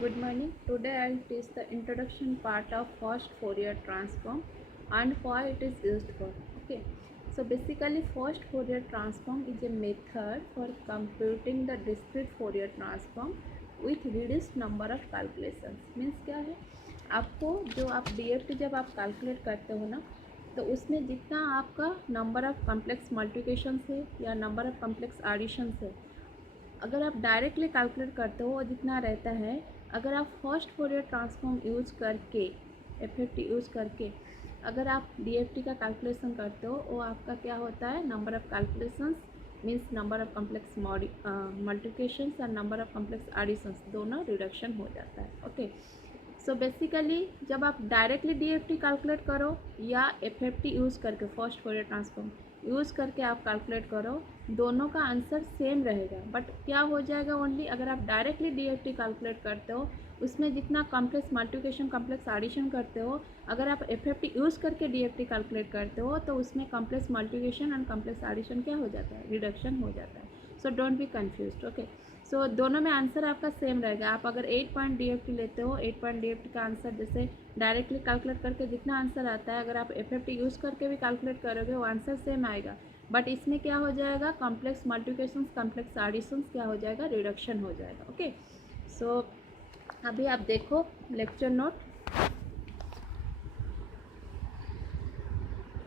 Good morning. Today I'll teach the introduction part of first Fourier transform and why it is used for. Okay. So basically first Fourier transform is a method for computing the discrete Fourier transform with reduced number of calculations. Means क्या है, आपको जो आप DFT जब आप calculate करते हो ना, तो उसमें जितना आपका नंबर ऑफ कॉम्प्लेक्स मल्टीप्लिकेशन है या नंबर ऑफ कॉम्प्लेक्स एडिशन है, अगर आप डायरेक्टली कैलकुलेट करते हो वो जितना रहता है, अगर आप फर्स्ट फोरियर ट्रांसफॉर्म यूज़ करके एफएफटी यूज़ करके अगर आप डीएफटी का कैलकुलेशन करते हो, वो आपका क्या होता है, number of calculations means number of complex multiplications और नंबर ऑफ़ कॉम्प्लेक्स एडिशंस दोनों रिडक्शन हो जाता है. ओके. सो बेसिकली जब आप डायरेक्टली डीएफटी कैलकुलेट करो या एफएफटी यूज़ करके फर्स्ट फोरियर ट्रांसफॉर्म यूज़ करके आप कैलकुलेट करो, दोनों का आंसर सेम रहेगा. बट क्या हो जाएगा, ओनली अगर आप डायरेक्टली डीएफटी कैलकुलेट करते हो उसमें जितना कॉम्प्लेक्स मल्टीप्लिकेशन कॉम्प्लेक्स एडिशन करते हो, अगर आप एफएफटी यूज़ करके डीएफटी कैलकुलेट करते हो तो उसमें complex multiplication and complex addition क्या हो जाता है, रिडक्शन हो जाता है. So don't be confused. Okay. So दोनों में आंसर आपका सेम रहेगा. आप अगर 8 पॉइंट डीएफटी लेते हो, 8 पॉइंट डीएफटी का आंसर जैसे डायरेक्टली कैलकुलेट करके जितना आंसर आता है, अगर आप एफएफटी यूज़ करके भी कैलकुलेट करोगे वो आंसर सेम आएगा. बट इसमें क्या हो जाएगा, कॉम्प्लेक्स मल्टीप्लिकेशंस कॉम्प्लेक्स एडिशंस क्या हो जाएगा, रिडक्शन हो जाएगा. ओके. सो अभी आप देखो lecture note.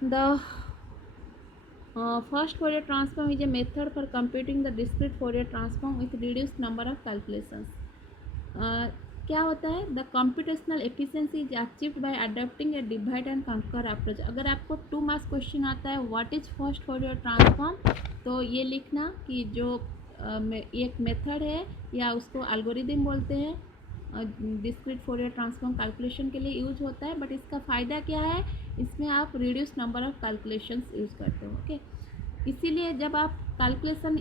The first Fourier transform is a method for computing the discrete Fourier transform with reduced number of calculations. क्या होता है, the computational efficiency is achieved by adopting a divide and conquer approach. अगर आपको 2 marks question आता है what is first Fourier transform, तो ये लिखना कि जो एक मेथड है या उसको एल्गोरिदम बोलते हैं, डिस्क्रीट फोरियर ट्रांसफॉर्म कैलकुलेशन के लिए यूज होता है. बट इसका फ़ायदा क्या है, इसमें आप reduce number of calculations use करते हो. ओके. इसीलिए जब आप कैलकुलेशन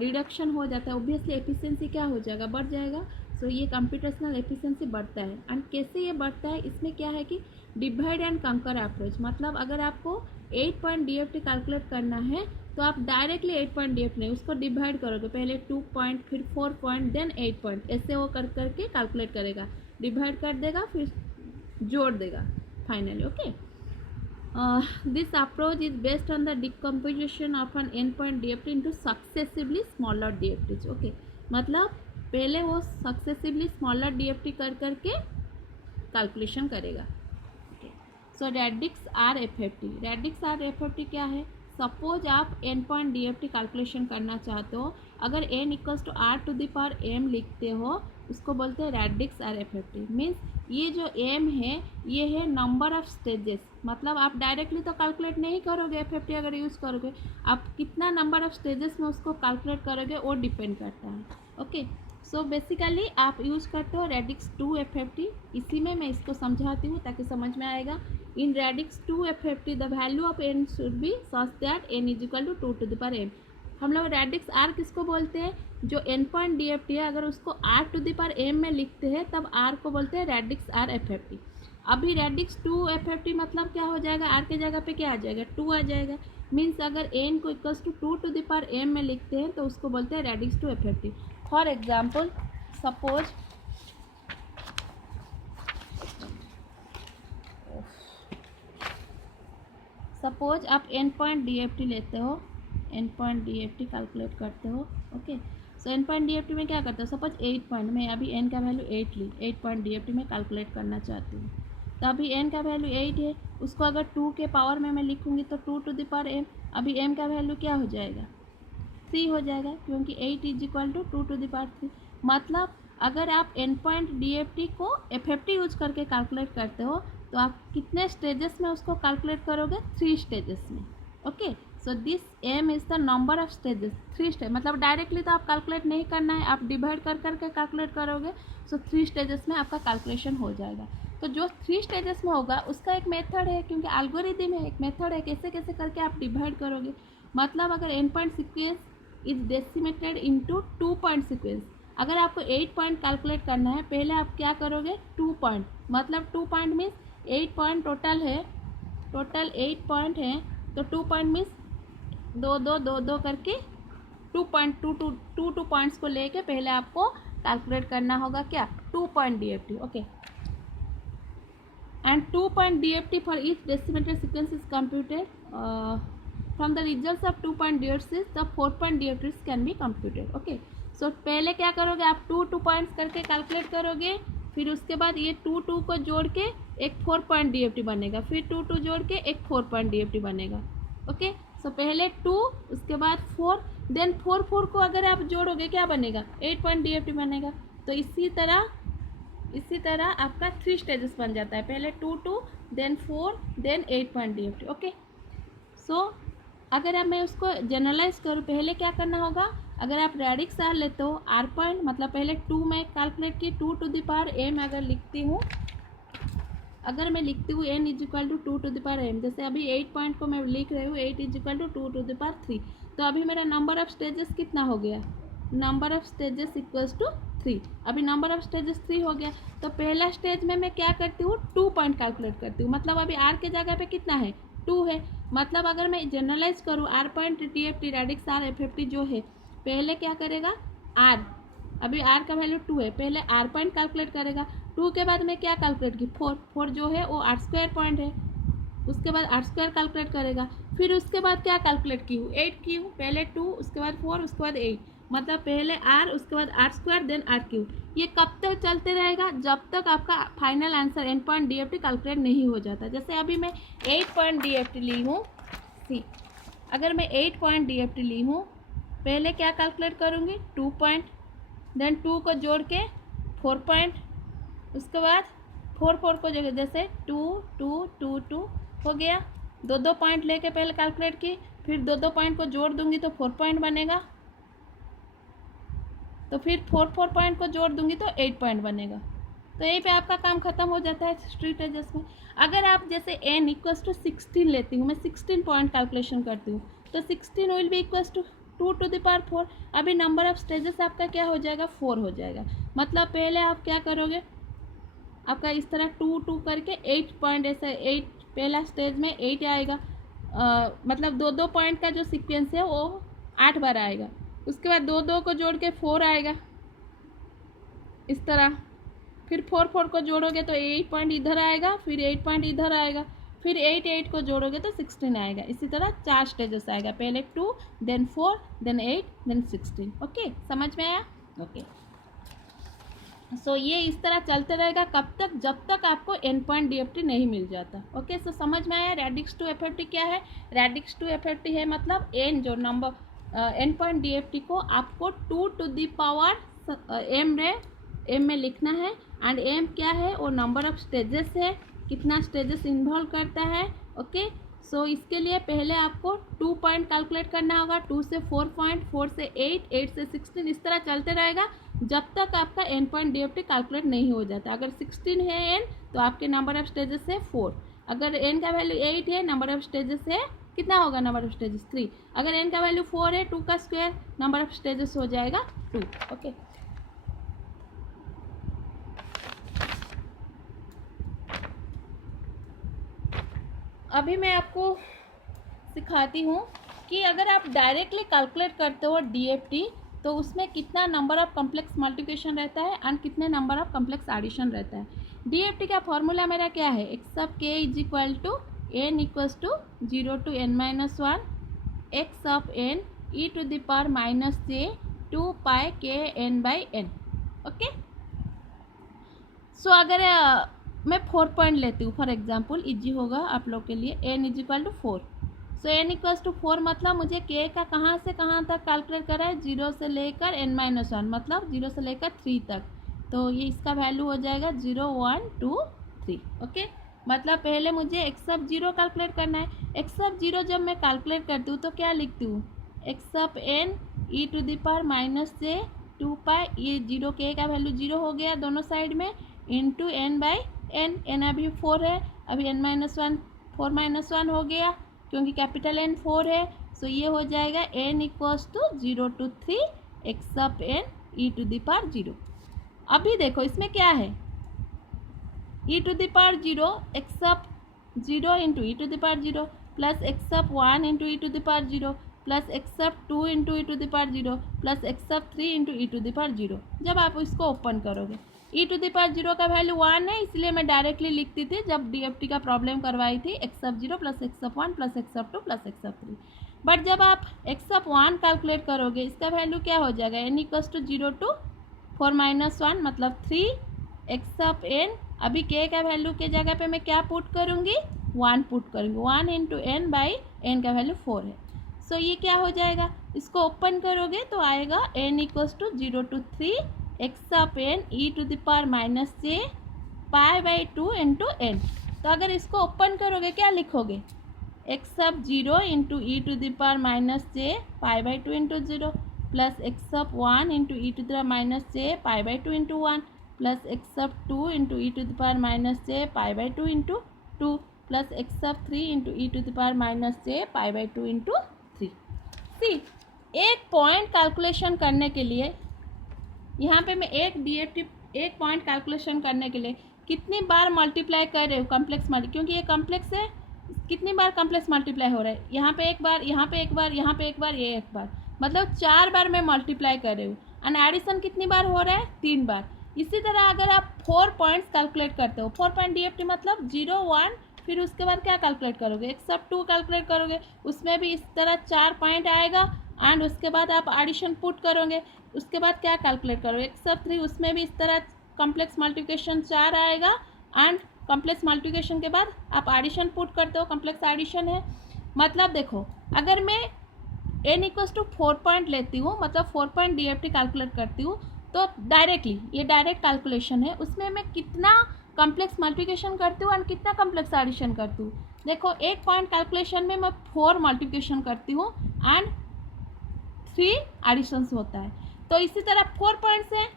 रिडक्शन हो जाता है, ऑब्वियसली एफिशिएंसी क्या हो जाएगा, बढ़ जाएगा. सो ये कंप्यूटेशनल एफिशिएंसी बढ़ता है. एंड कैसे ये बढ़ता है, इसमें क्या है कि डिवाइड एंड कंकर अप्रोच. मतलब अगर आपको 8 पॉइंट डीएफटी कैलकुलेट करना है तो आप डायरेक्टली 8 पॉइंट डीएफटी नहीं, उसको डिवाइड करोगे, पहले 2 पॉइंट फिर 4 पॉइंट देन 8 पॉइंट, ऐसे वो कर करके कैलकुलेट करेगा, डिवाइड कर देगा फिर जोड़ देगा finally. Okay. This approach is based on the decomposition of an n-point DFT into successively smaller DFTs. Okay. मतलब पहले वो सक्सेसिवली स्मॉलर डीएफटी कर करके कैलकुलेशन करेगा. So radix R FFT. Radix R FFT क्या है, सपोज आप एन पॉइंट डीएफटी कैलकुलेशन करना चाहते हो, अगर N equals to R to the power M लिखते हो, उसको बोलते हैं रेडिक्स आर एफएफटी. मीन्स ये जो एम है ये है नंबर ऑफ स्टेजेस. मतलब आप डायरेक्टली तो कैलकुलेट नहीं करोगे एफएफटी, अगर यूज़ करोगे आप कितना नंबर ऑफ स्टेजेस में उसको कैलकुलेट करोगे वो डिपेंड करता है. ओके. सो बेसिकली आप यूज़ करते हो रेडिक्स 2 एफएफटी. इसी में मैं इसको समझाती हूँ ताकि समझ में आएगा. In radix 2 FFT the value of N should be such that N is equal to 2 to the power M. हम लोग रेडिक्स आर किसको बोलते हैं, जो एन पॉइंट डीएफटी है अगर उसको R to the power M में लिखते हैं तब आर को बोलते हैं रेडिक्स आर एफएफटी. अभी रेडिक्स 2 एफएफटी मतलब क्या हो जाएगा, आर के जगह पे क्या आ जाएगा, 2 आ जाएगा. मीन्स अगर एन को equals to 2 to the power M में लिखते हैं तो उसको बोलते हैं radix 2 FFT. For example suppose आप एन पॉइंट डीएफटी लेते हो, एन पॉइंट डीएफटी कैलकुलेट करते हो. Okay. So N point DFT में क्या करते हो, सपोज 8 पॉइंट में अभी एन का वैल्यू 8 ली, 8 पॉइंट डीएफटी में कैलकुलेट करना चाहती हूँ, तो अभी एन का वैल्यू 8 है, उसको अगर 2 के पावर में मैं लिखूँगी तो 2 टू द पावर एम, अभी एम का वैल्यू क्या हो जाएगा, 3 हो जाएगा, क्योंकि 8 is equal to 2 to the power 3. मतलब अगर आप एन पॉइंट डीएफटी को एफएफटी यूज करके कैलकुलेट करते हो तो आप कितने स्टेजेस में उसको कैलकुलेट करोगे, 3 स्टेजेस में. Okay. So this M is the number of stages, 3 stage. मतलब डायरेक्टली तो आप कैलकुलेट नहीं करना है, आप डिवाइड कर करके कैलकुलेट करोगे. सो 3 स्टेजेस में आपका कैलकुलेशन हो जाएगा. तो जो 3 स्टेजेस में होगा उसका एक मेथड है, क्योंकि एल्गोरिदम है, एक मेथड है कैसे कैसे करके आप डिवाइड करोगे. मतलब अगर N point sequence is decimated into 2 point sequence, अगर आपको 8 पॉइंट कैलकुलेट करना है, पहले आप क्या करोगे, 2 पॉइंट. मतलब 2 पॉइंट मीन्स 8 पॉइंट टोटल है, टोटल 8 पॉइंट है, तो 2 पॉइंट मीन्स 2 2 2 2 करके 2 पॉइंट 2 2 2 2 पॉइंट्स को लेके पहले आपको कैलकुलेट करना होगा क्या, 2 point DFT. Okay, and 2 point DFT for each decimeter sequence is computed. From the results of 2 point DFTs, the 4 point DFTs can be computed. Okay, so पहले क्या करोगे आप 2 पॉइंट्स करके कैलकुलेट करोगे, फिर उसके बाद ये 2 को जोड़ के एक 4 पॉइंट DFT बनेगा, फिर 2 जोड़ के एक 4 पॉइंट DFT बनेगा. ओके, सो पहले 2, उसके बाद 4, देन 4 को अगर आप जोड़ोगे क्या बनेगा, 8 पॉइंट DFT बनेगा. तो इसी तरह आपका 3 स्टेजेस बन जाता है, पहले 2 then 4 then 8 point DFT. Okay, so अगर अब मैं उसको जनरलाइज करूँ, पहले क्या करना होगा, अगर आप रेडिक्स आर लेते हो, आर पॉइंट मतलब पहले 2 में कैलकुलेट की, 2 टू द पावर m अगर मैं लिखती हूँ n is equal to 2 to the power m, जैसे अभी 8 पॉइंट को मैं लिख रही हूँ 8 is equal to 2 to the power 3, तो अभी मेरा नंबर ऑफ स्टेजेस कितना हो गया, number of stages equals to 3. अभी नंबर ऑफ स्टेजेस 3 हो गया, तो पहला स्टेज में मैं क्या करती हूँ, 2 पॉइंट कैलकुलेट करती हूँ, मतलब अभी r के जगह पे कितना है, 2 है. मतलब अगर मैं जनरलाइज करूँ, r point DFT radix R FFT जो है, पहले क्या करेगा, r, अभी r का वैल्यू 2 है, पहले r पॉइंट कैलकुलेट करेगा, 2 के बाद मैं क्या कैलकुलेट की, 4 जो है वो r² पॉइंट है, उसके बाद r² कैलकुलेट करेगा, फिर उसके बाद क्या कैलकुलेट की हूँ, 8 की हूँ, पहले 2 उसके बाद 4 उसके बाद 8, मतलब पहले r उसके बाद r² देन r³. ये कब तक चलते रहेगा, जब तक आपका final answer n point DFT calculate नहीं हो जाता. जैसे अभी मैं 8 पॉइंट DFT ली हूँ, सी अगर मैं 8 पॉइंट DFT ली हूँ, पहले क्या कैलकुलेट करूँगी, 2 पॉइंट, देन 2 को जोड़ के 4 पॉइंट, उसके बाद 4 को जोड़, जैसे 2 हो गया, 2 पॉइंट लेके पहले कैलकुलेट की, फिर 2 पॉइंट को जोड़ दूंगी तो 4 पॉइंट बनेगा, तो फिर 4 पॉइंट को जोड़ दूंगी तो 8 पॉइंट बनेगा. तो यहीं पे आपका काम खत्म हो जाता है स्ट्रीट एजेस में. अगर आप जैसे n इक्वल्स टू 16 लेती हूँ, मैं 16 पॉइंट कैलकुलेशन करती हूँ, तो 16 will be equals to 2 to the power 4. अभी नंबर ऑफ स्टेजेस आपका क्या हो जाएगा, 4 हो जाएगा. मतलब पहले आप क्या करोगे, आपका इस तरह 2 करके 8 पॉइंट, ऐसा 8 पहला स्टेज में 8 आएगा, मतलब 2 पॉइंट का जो सीक्वेंस है वो 8 बार आएगा. उसके बाद 2 को जोड़ के 4 आएगा इस तरह, फिर 4 को जोड़ोगे तो 8 पॉइंट इधर आएगा, फिर 8 पॉइंट इधर आएगा, फिर 8 को जोड़ोगे तो 16 आएगा. इसी तरह 4 स्टेजेस आएगा, पहले 2 देन 4 देन 8 देन 16. ओके, समझ में आया. ओके, सो ये इस तरह चलते रहेगा कब तक, जब तक आपको n पॉइंट DFT नहीं मिल जाता. ओके, सो समझ में आया. रेडिक्स टू FFT क्या है, रेडिक्स टू FFT है मतलब n जो नंबर n पॉइंट DFT को आपको 2 टू द पावर m में लिखना है, एंड m क्या है, वो नंबर ऑफ स्टेजेस है, कितना स्टेजेस इन्वॉल्व करता है. ओके, सो इसके लिए पहले आपको 2 पॉइंट कैलकुलेट करना होगा, 2 से 4 पॉइंट, 4 से 8, 8 से 16, इस तरह चलते रहेगा जब तक आपका n पॉइंट DFT कैलकुलेट नहीं हो जाता. अगर 16 है n तो आपके नंबर ऑफ स्टेजेस है 4, अगर n का वैल्यू 8 है, नंबर ऑफ स्टेजेस है कितना होगा, नंबर ऑफ स्टेजेस 3, अगर n का वैल्यू 4 है, 2 का स्क्वायर, नंबर ऑफ स्टेजेस हो जाएगा 2. ओके, अभी मैं आपको सिखाती हूँ कि अगर आप डायरेक्टली कैलकुलेट करते हो DFT, तो उसमें कितना नंबर ऑफ कम्प्लेक्स मल्टीप्लिकेशन रहता है एंड कितने नंबर ऑफ कम्प्लेक्स एडिशन रहता है. DFT का फॉर्मूला मेरा क्या है, x of k is equal to n equals to 0 to n-1 x of n e to the power minus j 2 pi k n by n. Okay, so अगर मैं 4 point लेती हूँ फॉर एग्जांपल, इजी होगा आप लोग के लिए, n is equal to 4, so n equals to 4 मतलब मुझे k का कहाँ से कहाँ तक कैलकुलेट करा है, 0 से लेकर n-1 मतलब 0 से लेकर 3 तक, तो ये इसका वैल्यू हो जाएगा 0 1 2 3. ओके, मतलब पहले मुझे x ऑफ 0 कैलकुलेट करना है. x ऑफ 0 जब मैं कैलकुलेट करती हूँ तो क्या लिखती हूँ, x of n e to the power minus j 2 pi, ये 0 k का वैल्यू 0 हो गया दोनों साइड में, into n by n, n अभी 4 है, अभी n-1 4-1 हो गया क्योंकि कैपिटल N 4 है, सो ये हो जाएगा n equals to 0 to 3 x of n e to the power 0. अभी देखो इसमें क्या है, e to the power 0 x of 0 into e to the power 0 plus x of 1 into e to the power 0 plus X sub 2 into E to the power 0 plus X sub 3 into E to the power 0। जब आप इसको open करोगे, ई to the power 0 का value 1 है, इसलिए मैं directly लिखती थी जब डीएफटी का प्रॉब्लम करवाई थी, एक्स सब 0 प्लस एक्स सब 1 plus X sub 2 plus X sub 3। But जब आप एक्स सब 1 कैलकुलेट करोगे, इसका वैल्यू क्या हो जाएगा, N equals to 0 to 4 minus 1 मतलब 3 एक्स सब एन। अभी के का वैल्यू के जगह पे मैं क्या पुट करूँगी, 1 पुट करूँगी, 1 इंटू एन बाई एन का वैल्यू 4 है। सो ये क्या हो जाएगा, इसको ओपन करोगे तो आएगा N equals to 0 to 3 X of N E to the power minus J pi by 2 into N. तो अगर इसको ओपन करोगे क्या लिखोगे, X of 0 into E to the power minus J pi by 2 into 0 plus X of 1 into E to the power minus J pi by 2 into 1 plus X of 2 into E to the power minus J pi by 2 into 2 plus X of 3 into E to the power minus J pi by 2 into 3। See एक point calculation करने के लिए, यहाँ पे मैं एक point calculation करने के लिए कितनी बार मल्टीप्लाई कर रहे हो, कॉम्प्लेक्स क्योंकि ये कॉम्प्लेक्स है, कितनी बार कॉम्प्लेक्स मल्टीप्लाई हो रहा है, यहाँ पे एक बार, यहाँ पे एक बार, यहाँ पे एक बार, ये एक बार, मतलब 4 बार मैं मल्टीप्लाई कर रही हूँ। एंड एडिशन कितनी बार हो रहा है, 3 बार। इसी तरह अगर आप 4 पॉइंट्स कैलकुलेट करते हो, 4 पॉइंट डीएफटी मतलब 0 1, फिर उसके बाद क्या कैलकुलेट करोगे, एक्स सब 2 कैलकुलेट करोगे, उसमें भी इस तरह 4 पॉइंट आएगा। एंड उसके बाद आप एडिशन पुट करोगे, उसके बाद क्या कैलकुलेट करोगे, एक्स सब 3, उसमें भी इस तरह कॉम्प्लेक्स मल्टीप्लिकेशन 4 आएगा। एंड कॉम्प्लेक्स मल्टीप्लिकेशन के बाद आप एडिशन पुट करते हो, कॉम्प्लेक्स एडिशन है। मतलब देखो, अगर मैं एन इक्वल्स टू 4 पॉइंट लेती हूँ, मतलब 4 पॉइंट डीएफटी कैलकुलेट करती हूँ, तो डायरेक्टली ये डायरेक्ट कैलकुलेशन है, उसमें मैं कितना कॉम्प्लेक्स मल्टीप्लिकेशन करती हूँ एंड कितना कॉम्प्लेक्स एडिशन करती हूँ। देखो एक पॉइंट कैलकुलेशन में मैं 4 मल्टीप्लिकेशन करती हूँ एंड 3 एडिशंस होता है। तो इसी तरह 4 पॉइंट्स हैं,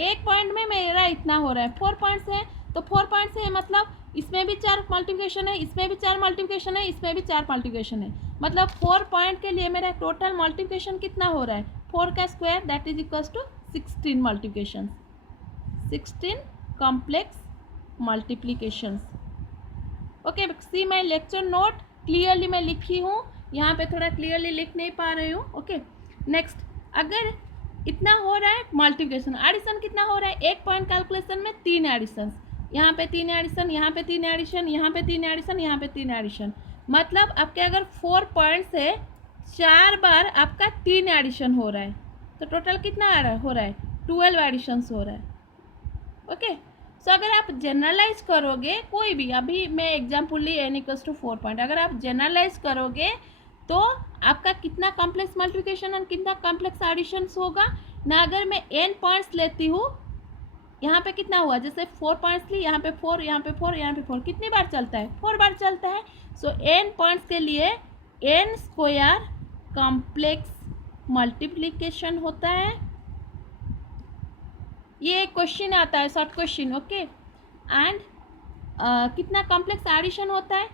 एक पॉइंट में मेरा इतना हो रहा है, 4 पॉइंट्स हैं, तो 4 पॉइंट्स है मतलब इसमें भी 4 मल्टीप्लिकेशन है, इसमें भी 4 मल्टीप्लिकेशन है, इसमें भी 4 मल्टीप्लिकेशन है। मतलब 4 पॉइंट के लिए मेरा टोटल मल्टीप्लिकेशन कितना हो रहा है, 4 का square that is equals to 16 multiplication, 16 complex multiplications. Okay, see my lecture note, clearly मैं लिखी हूँ, यहाँ पे थोड़ा क्लियरली लिख नहीं पा रही हूँ। ओके नेक्स्ट, अगर इतना हो रहा है मल्टीप्लिकेशन, एडिशन कितना हो रहा है, एक पॉइंट कैलकुलेशन में 3 एडिशन, यहाँ पे 3 एडिशन, यहाँ पे 3 एडिशन, यहाँ पे 3 एडिशन, यहाँ पे 3 एडिशन। मतलब आपके अगर 4 पॉइंट्स है, 4 बार आपका 3 एडिशन हो रहा है, तो टोटल कितना हो रहा है, 12 एडिशंस हो रहा है। ओके सो अगर आप जनरलाइज करोगे कोई भी, अभी मैं एग्जाम्पल ली एन इक्वल्स टू 4 पॉइंट, अगर आप जनरलाइज करोगे तो आपका कितना कॉम्प्लेक्स मल्टीप्लिकेशन और कितना कॉम्प्लेक्स एडिशंस होगा ना। अगर मैं n पॉइंट्स लेती हूँ, यहाँ पे कितना हुआ, जैसे 4 पॉइंट्स ली, यहाँ पे 4, यहाँ पे 4, यहाँ पे 4, कितनी बार चलता है, 4 बार चलता है। सो n पॉइंट्स के लिए n स्क्वायर कॉम्प्लेक्स मल्टीप्लिकेशन होता है। ये क्वेश्चन आता है, शॉर्ट क्वेश्चन। ओके एंड कितना कॉम्प्लेक्स एडिशन होता है,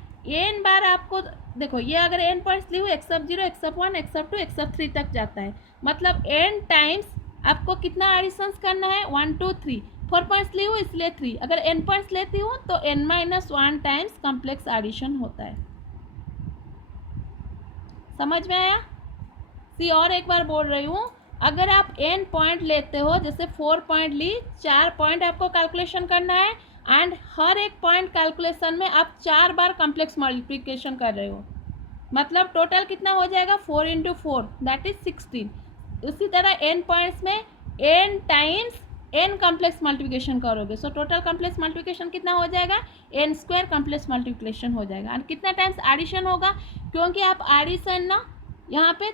n बार आपको देखो, ये अगर n पॉइंट्स ली हुई, x of 0, x of 1, x of 2, x of 3 तक जाता है, मतलब n टाइम्स आपको कितना एडिशंस करना है, 1 2 3। 4 पॉइंट्स ली हूँ इसलिए 3, अगर n पॉइंट्स लेती हूँ तो n minus 1 times complex addition होता है। समझ में आया? सी और एक बार बोल रही हूँ, अगर आप n पॉइंट लेते हो, जैसे 4 पॉइंट ली, 4 पॉइंट आपको कैलकुलेशन करना है एंड हर एक पॉइंट कैलकुलेशन में आप 4 बार कॉम्प्लेक्स मल्टीप्लिकेशन कर रहे हो, मतलब टोटल कितना हो जाएगा, 4 इंटू 4 दैट इज 16। उसी तरह n पॉइंट्स में n times n complex multiplication करोगे, सो टोटल कॉम्प्लेक्स मल्टीप्लिकेशन कितना हो जाएगा, n स्क्वायर कॉम्प्लेक्स मल्टीप्लिकेशन हो जाएगा। और कितना टाइम्स एडिशन होगा, क्योंकि आप एडिशन ना यहाँ पे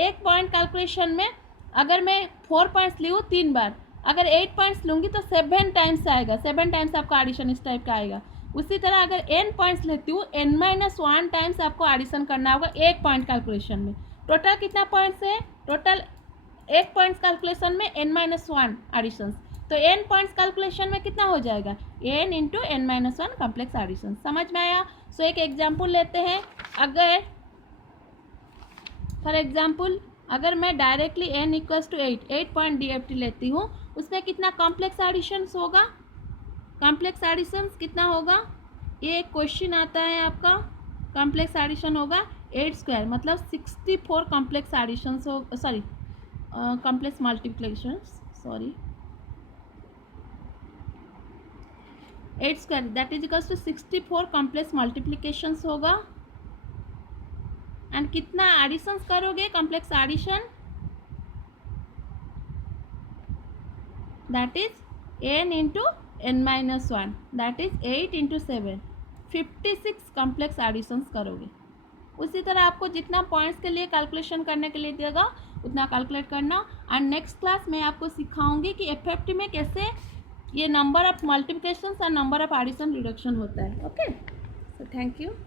एक पॉइंट कैलकुलेशन में अगर मैं 4 पॉइंट्स ली हूँ 3 बार, अगर 8 पॉइंट्स लूँगी तो 7 टाइम्स आएगा, 7 टाइम्स आपका एडिशन इस टाइप का आएगा। उसी तरह अगर n पॉइंट्स लेती हूँ, n माइनस 1 टाइम्स आपको एडिशन करना होगा एक पॉइंट कैलकुलेशन में। टोटल कितना पॉइंट्स है, टोटल एक पॉइंट्स कैलकुलेशन में n माइनस 1 एडिशन, तो n पॉइंट्स कैलकुलेशन में कितना हो जाएगा, n into n minus 1 complex addition. समझ में आया? सो एक एग्जाम्पल लेते हैं, अगर फॉर एग्जाम्पल अगर मैं directly n equals to 8 point DFT लेती हूँ, उसमें कितना कॉम्प्लेक्स एडिशंस होगा, कॉम्प्लेक्स एडिशंस कितना होगा, ये एक क्वेश्चन आता है आपका, कॉम्प्लेक्स एडिशन होगा 8 स्क्वायर मतलब 64 कॉम्प्लेक्स एडिशंस हो, sorry complex multiplications, sorry 8 square that is equals to 64 complex multiplications होगा। एंड कितना एडिशंस करोगे complex addition, that is n into n minus 1 that is 8 into 7 56 complex additions करोगे। उसी तरह आपको जितना पॉइंट्स के लिए कैलकुलेशन करने के लिए दिएगा उतना कैलकुलेट करना। एंड नेक्स्ट क्लास में आपको सिखाऊंगी कि एफएफटी में कैसे ये नंबर ऑफ मल्टीप्लिकेशन और नंबर ऑफ एडिशन रिडक्शन होता है। Okay, so thank you.